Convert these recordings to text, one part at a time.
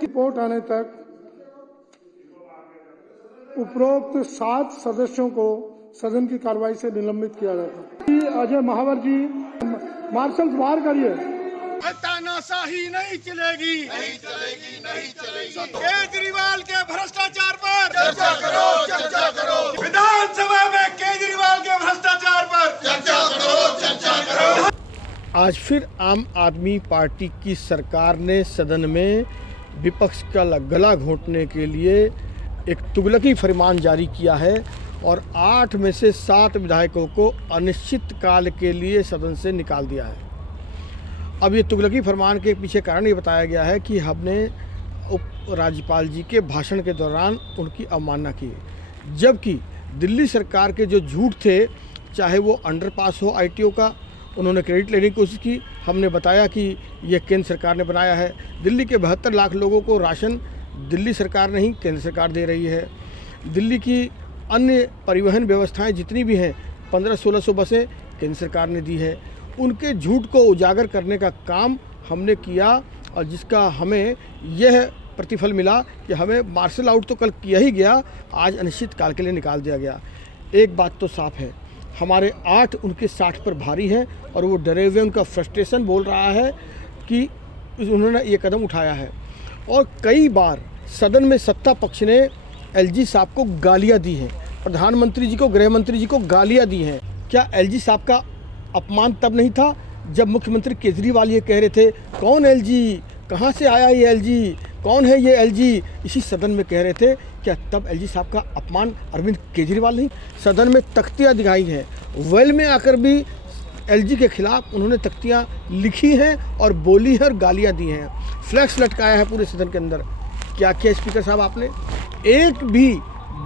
Report आने तक उपरोक्त 7 सदस्यों को सदन की कार्रवाई से निलंबित किया जाता। अजय महावर जी, मार्शल बाहर करिए। तानाशाही नहीं चलेगी, नहीं चलेगी, नहीं चलेगी। केजरीवाल के भ्रष्टाचार पर चर्चा करो, चर्चा करो। विधानसभा में केजरीवाल के भ्रष्टाचार पर चर्चा करो, चर्चा करो। आज फिर आम आदमी पार्टी की सरकार ने सदन में विपक्ष का गला घोंटने के लिए एक तुगलकी फरमान जारी किया है और 8 में से 7 विधायकों को अनिश्चित काल के लिए सदन से निकाल दिया है। अब ये तुगलकी फरमान के पीछे कारण ये बताया गया है कि हमने उप राज्यपाल जी के भाषण के दौरान उनकी अवमानना की, जबकि दिल्ली सरकार के जो झूठ थे, चाहे वो अंडरपास हो आईटीओ का, उन्होंने क्रेडिट लेने की कोशिश की। हमने बताया कि यह केंद्र सरकार ने बनाया है। दिल्ली के 72 लाख लोगों को राशन दिल्ली सरकार नहीं केंद्र सरकार दे रही है। दिल्ली की अन्य परिवहन व्यवस्थाएं जितनी भी हैं, 1500-1600 बसें केंद्र सरकार ने दी है। उनके झूठ को उजागर करने का काम हमने किया और जिसका हमें यह प्रतिफल मिला कि हमें मार्शल आउट तो कल किया ही गया, आज अनिश्चित काल के लिए निकाल दिया गया। एक बात तो साफ है, हमारे 8 उनके 60 पर भारी हैं और वो डरे हुए, उनका फ्रस्ट्रेशन बोल रहा है कि उन्होंने ये कदम उठाया है। और कई बार सदन में सत्ता पक्ष ने एलजी साहब को गालियां दी हैं, प्रधानमंत्री जी को, गृह मंत्री जी को गालियां दी हैं। क्या एलजी साहब का अपमान तब नहीं था जब मुख्यमंत्री केजरीवाल ये कह रहे थे, कौन एलजी, कहाँ से आया ये एलजी, कौन है ये एलजी, इसी सदन में कह रहे थे? क्या तब एलजी साहब का अपमान अरविंद केजरीवाल नहीं? सदन में तख्तियाँ दिखाई हैं, वेल में आकर भी एलजी के खिलाफ उन्होंने तख्तियाँ लिखी हैं और बोली हैं और गालियाँ दी हैं, फ्लैक्स लटकाया है पूरे सदन के अंदर। क्या किया स्पीकर साहब आपने? एक भी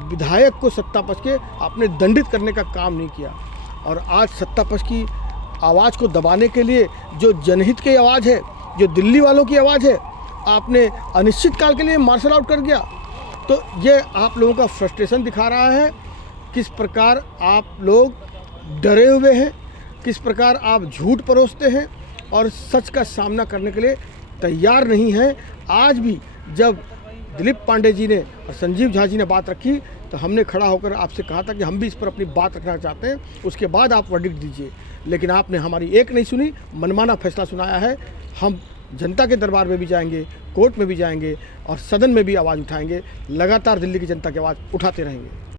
विधायक को सत्ता पक्ष के आपने दंडित करने का काम नहीं किया। और आज सत्ता पक्ष की आवाज़ को दबाने के लिए जो जनहित की आवाज़ है, जो दिल्ली वालों की आवाज़ है, आपने अनिश्चित काल के लिए मार्शल आउट कर दिया। तो ये आप लोगों का फ्रस्ट्रेशन दिखा रहा है, किस प्रकार आप लोग डरे हुए हैं, किस प्रकार आप झूठ परोसते हैं और सच का सामना करने के लिए तैयार नहीं हैं। आज भी जब दिलीप पांडे जी ने और संजीव झा जी ने बात रखी तो हमने खड़ा होकर आपसे कहा था कि हम भी इस पर अपनी बात रखना चाहते हैं, उसके बाद आप वर्डिक्ट दीजिए। लेकिन आपने हमारी एक नहीं सुनी, मनमाना फैसला सुनाया है। हम जनता के दरबार में भी जाएंगे, कोर्ट में भी जाएंगे और सदन में भी आवाज़ उठाएंगे। लगातार दिल्ली की जनता की आवाज़ उठाते रहेंगे।